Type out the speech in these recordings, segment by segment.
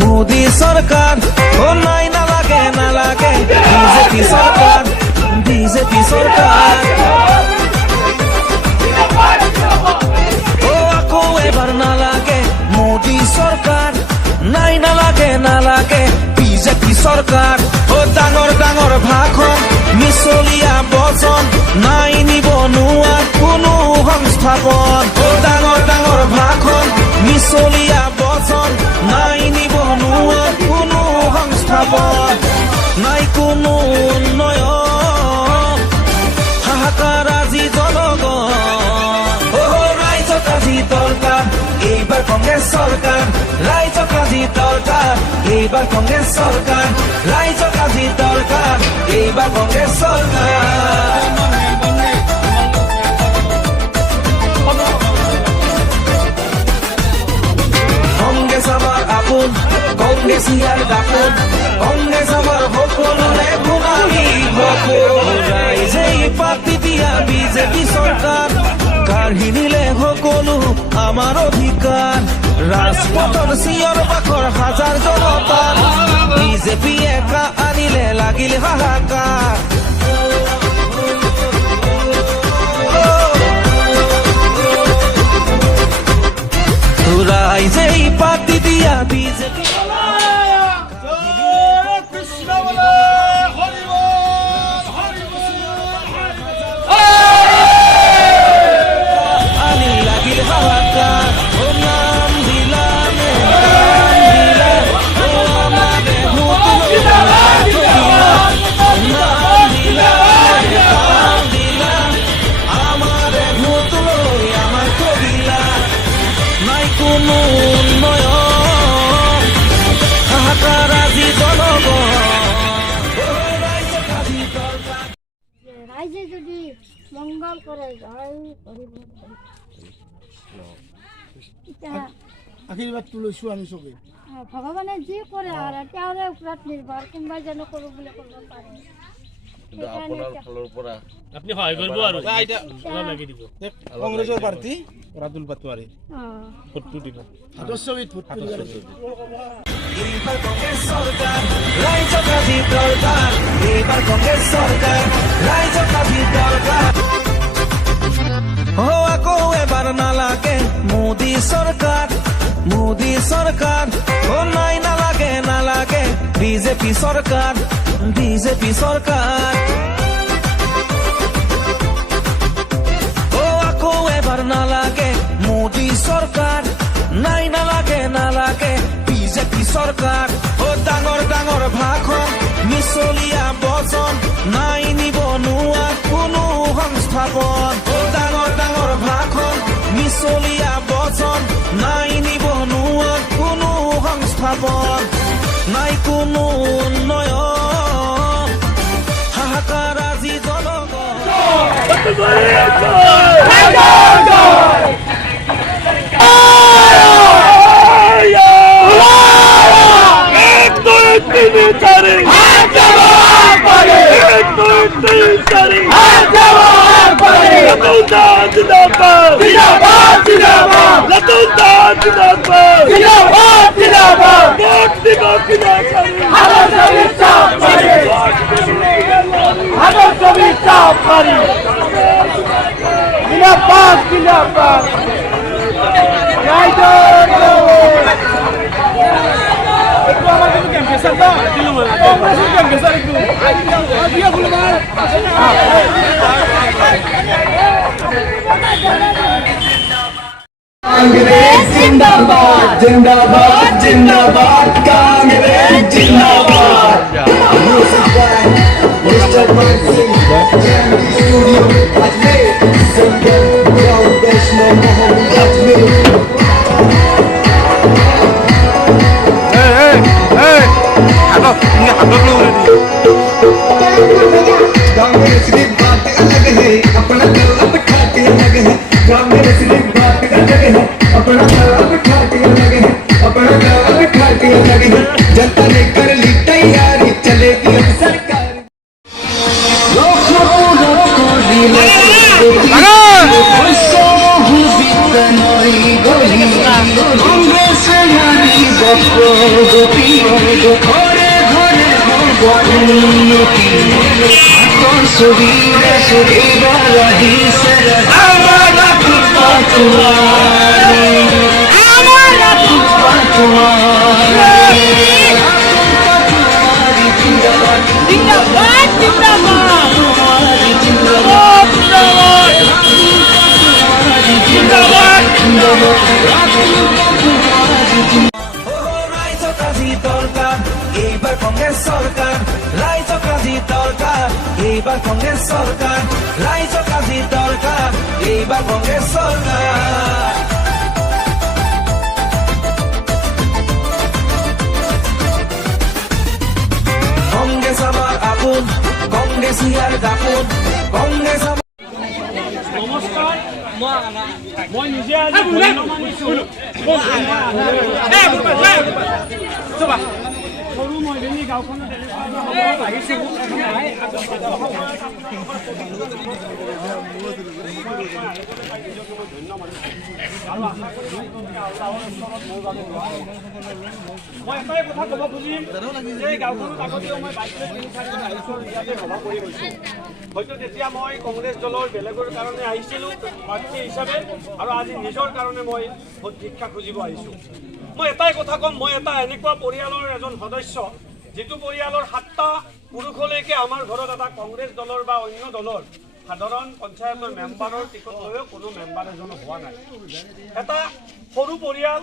মোদী সরকার ও নাই না লাগে বিজেপি সরকার ও আকৌ এবার না লাগে মোদী সরকার নাই না লাগে বিজেপি সরকার ও ডাঙর ভাষণ মিছলীয়া বচন নাই নিব নোৱাৰা কোনো সংস্থাপন ও ডাঙৰ ভাষণ মিছলীয়া বচন নাই নিব নোৱাৰা কোনো সংস্থাপন নাই কোনো উন্নয়ন হাহাকাৰ আজি জনগণ ৰাইজক আজি দৰকাৰ এইবাৰ কংগ্ৰেছ চৰকাৰ ৰাইজক আজি দৰকাৰ এইবাৰ কংগ্ৰেছ চৰকাৰ ৰাইজক আজি দৰকাৰ এইবাৰ কংগ্ৰেছ চৰকাৰ কংগ্ৰেছ আমাৰ আপোন কংগ্ৰেছ ইয়াৰ দাপোন কংগ্ৰেছ আমাৰ সকলোৰে সোণালী সপোন ৰাইজে পাতি দিয়া বিজেপি চৰকাৰ কাঢ়ি নিলে সকলো আমাৰ অধিকাৰ ৰাজপথৰ চিঞৰ বাখৰ হাজাৰ জনতাৰ বিজেপি একা আনিলে লাগিল হাহাকাৰ রাইজে পাতি দিয়া বিজেপি আনি লাগিল হাহাকার ও নাম দিলাম আমাদের আমার কবিলা নাই কোনো উন্নয়ন হাহাকার আজি জনগণ রাইজে যদি মঙ্গল করে জয় করিব আশীর্বাদ তুলিছো আমি চবে ভগৱানে যি কৰে আৰু তেওঁৰে ওপৰত নিৰ্ভৰ কোনোবাই জানো কৰোঁ বুলি ক'ব পাৰে আপোনাৰ ফালৰ পৰা আপনি সহায় কৰিব আৰু লাগি দিব কংগ্ৰেছৰ প্ৰাৰ্থী ৰাতুল পাটোৱাৰী ভোটটো দিব আদৰ্শবিদ ভোট এইবাৰ কংগ্ৰেছ চৰকাৰ ৰাইজক আজি দৰকাৰ এইবাৰ কংগ্ৰেছ চৰকাৰ ৰাইজক আজি দৰকাৰ আকৌ এবাৰ নালাগে মোদী চৰকাৰ ও নাই নালাগে বিজেপি চৰকাৰ ও আকৌ এবাৰ নালাগে মোদী চৰকাৰ নাই নালাগে বিজেপি চৰকাৰ ও ডাঙৰ ভাষণ মিছলীয়া বচন নাই নিব নোৱাৰা কোনো সংস্থাপন ও ডাঙৰ ভাষণ মিছলীয়া বচন নাই নিব নোৱাৰা কোনো সংস্থাপন নাই কোনো উন্নয়ন হাহাকাৰ আজি জনগণ कांग्रेस जिंदाबाद जिंदाबाद जिंदाबाद कांग्रेस जिंदाबाद mister Mansingh studio Ajmer singer Rahul Vaishnav Mohan Ajmer Congress की बात अलग है अपना गला बिठाते अलग है कांग्रेस की बात अलग है अपना गला बिठाते अलग है अपना गला बिठाते अलग है जनता ने कर ली तैयारी चलेगी अब सरकार कांग्रेस গো গোপী ঘরে ঘরে রাইজক আজি দরকার এইবার কংগ্রেস সরকার রাইজক আজি দরকার এইবার কংগ্রেস সরকার রাইজক আজি দরকার এইবার কংগ্রেস সরকার কংগ্রেস আমার আপন কংগ্রেস ইয়ার দাপন কংগ্রেস নমস্কাৰ মই নিজে আজি ধন্য মানিছোঁ সৰু মইদানী গাঁওখনত আহিছোঁ মই এটাই কথা ক'ব খুজিম যে গাঁওখনত আগতেও মই বাইক লৈ ৩-৪ আহিছোঁ ইয়াতে সভা কৰি গৈছোঁ হয়তো তেতিয়া মই কংগ্ৰেছ দলৰ বেলেগৰ কাৰণে আহিছিলোঁ প্ৰাৰ্থী হিচাপে আৰু আজি নিজৰ কাৰণে মই ভোট ভিক্ষা খুজিব আহিছোঁ মই এটাই কথা ক'ম মই এটা এনেকুৱা পৰিয়ালৰ এজন সদস্য যিটো পৰিয়ালৰ 7টা পুৰুষলৈকে আমাৰ ঘৰত এটা কংগ্ৰেছ দলৰ বা অন্য দলৰ সাধাৰণ পঞ্চায়তৰ মেম্বাৰৰ টিকট লৈও কোনো মেম্বাৰ এজনো হোৱা নাই এটা সৰু পৰিয়াল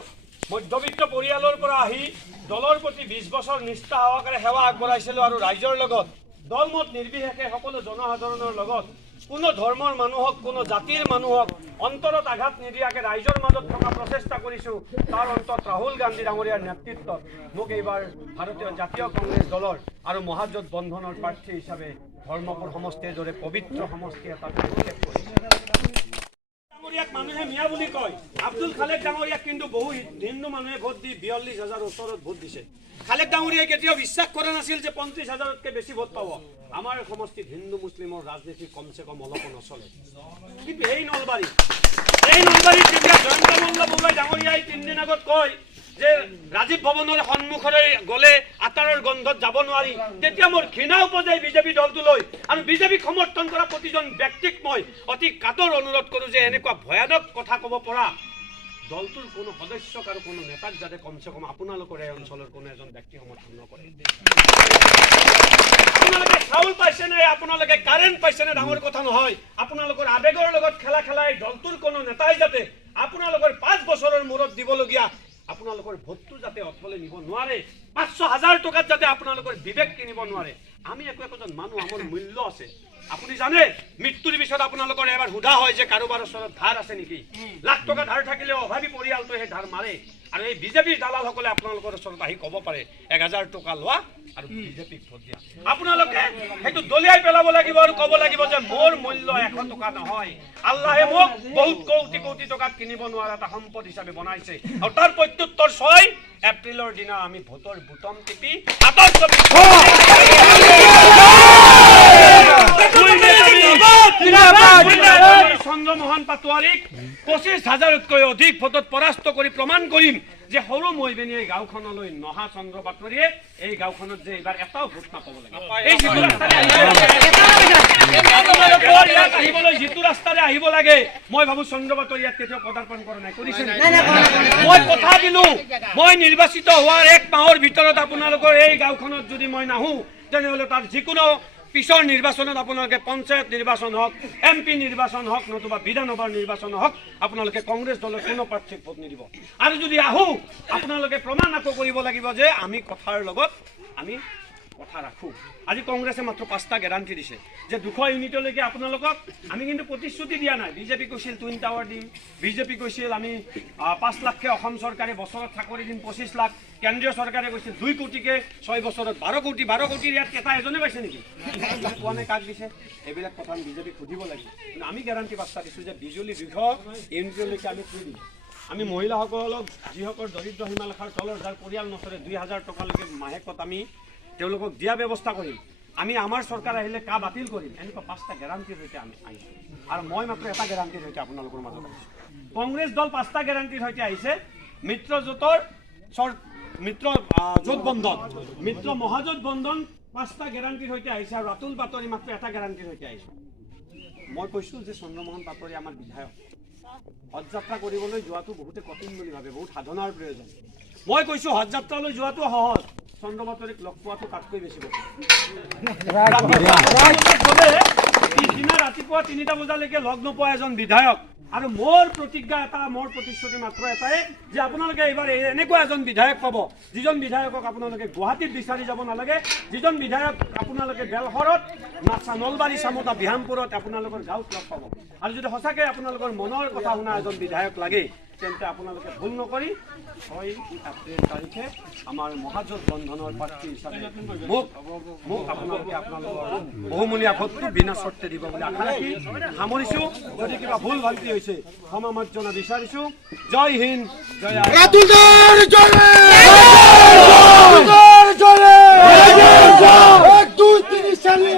মধ্যবিত্ত পৰিয়ালৰ পৰা আহি দলৰ প্ৰতি 20 বছৰ নিষ্ঠা সহকাৰে সেৱা আগবঢ়াইছিলোঁ আৰু ৰাইজৰ লগত দলমত নিৰ্বিশেষে সকলো জনসাধাৰণৰ লগত কোনো ধৰ্মৰ মানুহ হওক কোনো জাতিৰ মানুহ হওক অন্তৰত আঘাত নিদিয়াকৈ ৰাইজৰ মাজত থকা প্ৰচেষ্টা কৰিছোঁ তাৰ অন্তত ৰাহুল গান্ধী ডাঙৰীয়াৰ নেতৃত্বত মোক এইবাৰ ভাৰতীয় জাতীয় কংগ্ৰেছ দলৰ আৰু মহাজোঁট বন্ধনৰ প্ৰাৰ্থী হিচাপে ধৰ্মপুৰ সমষ্টিৰ দৰে পবিত্ৰ সমষ্টি এটা নিক্ষেপ কৰিছে ডাঙৰীয়াক মানুহে মিয়া বুলি কয় আব্দুল খালেক ডাঙৰীয়াক কিন্তু বহু হিন্দু মানুহে ভোট দি ৪২,০০০ ওচৰত ভোট দিছে খালেক ডাঙৰীয়াই কেতিয়াও বিশ্বাস কৰা নাছিল যে ৩৫,০০০তকৈ বেছি ভোট পাব আমাৰ সমষ্টিত হিন্দু মুছলিমৰ ৰাজনীতি কমচে কম অলপো নচলে কিন্তু এই নলবাৰীত যেতিয়া জয়ন্ত মল্ল বৰুৱাই ডাঙৰীয়াই ৩ দিন আগত কয় যে ৰাজীৱ ভৱনৰ সন্মুখৰে গ'লে আটাৰৰ গন্ধত যাব নোৱাৰি তেতিয়া মোৰ ঘৃণা উপজাই বিজেপি দলটোলৈ আৰু বিজেপিক সমৰ্থন কৰা প্ৰতিজন ব্যক্তিক মই অতি কাতৰ অনুৰোধ কৰোঁ যে এনেকুৱা ভয়ানক কথা ক'ব পৰা দলটোৰ কোনো সদস্যক আৰু কোনো নেতাক যাতে কমচে কম আপোনালোকৰ এই অঞ্চলৰ কোনো এজন ব্যক্তি সমৰ্থন নকৰে আপোনালোকে চাউল পাইছেনে আপোনালোকে কাৰেণ্ট পাইছেনে ডাঙৰ কথা নহয় আপোনালোকৰ আবেগৰ লগত খেলাই দলটোৰ কোনো নেতাই যাতে আপোনালোকৰ 5 বছৰৰ মূৰত দিবলগীয়া আপোনালোকৰ ভোটটো যাতে অথলে নিব নোৱাৰে ৫০০,০০০ টকাত যাতে আপোনালোকৰ বিবেক কিনিব নোৱাৰে আমি একজন মানুহ আমাৰ মূল্য আছে আপুনি জানে মৃত্যুৰ পিছত আপোনালোকৰ এবাৰ সোধা হয় যে কাৰোবাৰ ওচৰত ধাৰ আছে নেকি লাখ টকা ধাৰ থাকিলেও অভাৱী পৰিয়ালটোৱে সেই ধাৰ মাৰে আৰু এই বিজেপিৰ দালালসকলে আপোনালোকৰ ওচৰত আহি ক'ব পাৰে ১,০০০ টকা লোৱা আৰু বিজেপিক ভোট দিয়া আপোনালোকে সেইটো দলিয়াই পেলাব লাগিব আৰু ক'ব লাগিব যে মোৰ মূল্য ১০০ টকা নহয় আল্লাহে মোক বহুত কোটি কোটি টকাত কিনিব নোৱাৰা এটা সম্পদ হিচাপে বনাইছে আৰু তাৰ প্ৰত্যুত্তৰ ৬ এপ্ৰিলৰ দিনা আমি ভোটৰ বুটম টিপি হাতৰ ছবি চন্দ্ৰমোহন পাটোৱাৰীক ২৫,০০০তকৈ অধিক ভোটত পৰাস্ত কৰি প্ৰমাণ কৰিম যে সৰু মইবেনী এই গাঁওখনলৈ নহা চন্দ্ৰ পাটোৱাৰীয়ে এই গাঁওখনত যে এইবাৰ এটাও ভোট নাপাব লাগে আহিবলৈ যিটো ৰাস্তাৰে আহিব লাগে মই ভাবো চন্দ্ৰ পাটোৱাৰী ইয়াত কেতিয়াও পদাৰ্পণ কৰা নাই কৰিছে মই কথা দিলোঁ মই নিৰ্বাচিত হোৱাৰ 1 মাহৰ ভিতৰত আপোনালোকৰ এই গাঁওখনত যদি মই নাহো তেনেহ'লে তাৰ যিকোনো পিছৰ নিৰ্বাচনত আপোনালোকে পঞ্চায়ত নিৰ্বাচন হওক MP নিৰ্বাচন হওক নতুবা বিধানসভাৰ নিৰ্বাচন হওক আপোনালোকে কংগ্ৰেছ দলৰ কোনো প্ৰাৰ্থীক ভোট নিদিব আৰু যদি আহো আপোনালোকে প্ৰমাণ আকৌ কৰিব লাগিব যে আমি কথাৰ লগত আমি কথা ৰাখোঁ আজি কংগ্ৰেছে মাত্ৰ 5টা গেৰাণ্টি দিছে যে 200 ইউনিটলৈকে আপোনালোকক আমি কিন্তু প্ৰতিশ্ৰুতি দিয়া নাই বিজেপি কৈছিল টুইন টাৱাৰ দিম বিজেপি কৈছিল আমি 5 লাখকে অসম চৰকাৰে বছৰত চাকৰি দিম 25 লাখ কেন্দ্ৰীয় চৰকাৰে কৈছিল 2 কোটিকে 6 বছৰত 12 কোটিৰ ইয়াত কেইটা এজনে পাইছে নেকি কোৱা নাই কাক দিছে এইবিলাক কথা আমি বিজেপিক সুধিব লাগিব কিন্তু আমি গেৰাণ্টি 5টা দিছোঁ যে বিজুলী 200 ইউনিটলৈকে আমি ফ্ৰী দিম আমি মহিলাসকলক যিসকল দৰিদ্ৰ সীমাৰেখাৰ তলৰ যাৰ পৰিয়াল নচলে 2,000 টকালৈকে মাহেকত আমি তেওঁলোকক দিয়া ব্যৱস্থা কৰিম আমি আমাৰ চৰকাৰ আহিলে কা বাতিল কৰিম এনেকুৱা 5টা গেৰাণ্টিৰ সৈতে আমি আহিছোঁ আৰু মই মাত্ৰ এটা গেৰাণ্টিৰ সৈতে আপোনালোকৰ মাজত আহিছোঁ কংগ্ৰেছ দল 5টা গেৰাণ্টিৰ সৈতে আহিছে মিত্ৰজোঁটৰ মিত্ৰ জোটবন্ধন মিত্ৰ মহাজোটবন্ধন 5টা গ্যাৰাণ্টিৰ সৈতে আহিছে আৰু ৰাতুল বাতৰি মাত্ৰ এটা গ্যাৰাণ্টিৰ সৈতে আহিছে মই কৈছোঁ যে চন্দ্ৰমোহন পাটোৱাৰী আমাৰ বিধায়ক হজযাত্ৰা কৰিবলৈ যোৱাটো বহুতে কঠিন বুলি ভাবে বহুত সাধনাৰ প্ৰয়োজন মই কৈছোঁ হজযাত্ৰালৈ যোৱাটো সহজ চন্দ্ৰ পাটোৱাৰীক লগ পোৱাটো তাতকৈ বেছি কঠিন পিছদিনা ৰাতিপুৱা 3টা বজালৈকে লগ নোপোৱা এজন বিধায়ক আৰু মোৰ প্ৰতিজ্ঞা এটা মোৰ প্ৰতিশ্ৰুতি মাত্ৰ এটাই যে আপোনালোকে এইবাৰ এনেকুৱা এজন বিধায়ক পাব যিজন বিধায়কক আপোনালোকে গুৱাহাটীত বিচাৰি যাব নালাগে যিজন বিধায়ক আপোনালোকে বেলশৰত নলবাৰী চামোতা বিহামপুৰত আপোনালোকৰ গাঁৱত লগ পাব আৰু যদি সঁচাকৈ আপোনালোকৰ মনৰ কথা শুনা এজন বিধায়ক লাগে তেন্তে আপোনালোকে ভুল নকৰি 6 এপ্ৰিল তাৰিখে আমাৰ মহাজোট বন্ধনৰ প্ৰাৰ্থী হিচাপে মোক আপোনালোকে আপোনালোকৰ বহুমূলীয়া ভোটটো বিনা চৰ্তে দিব বুলি আশা ৰাখি সামৰিছোঁ যদি কিবা ভুল ভ্ৰান্তি হৈছে ক্ষমা মাৰ্জনা বিচাৰিছোঁ জয় হিন্দ জয় এক দুই তিনি চাৰি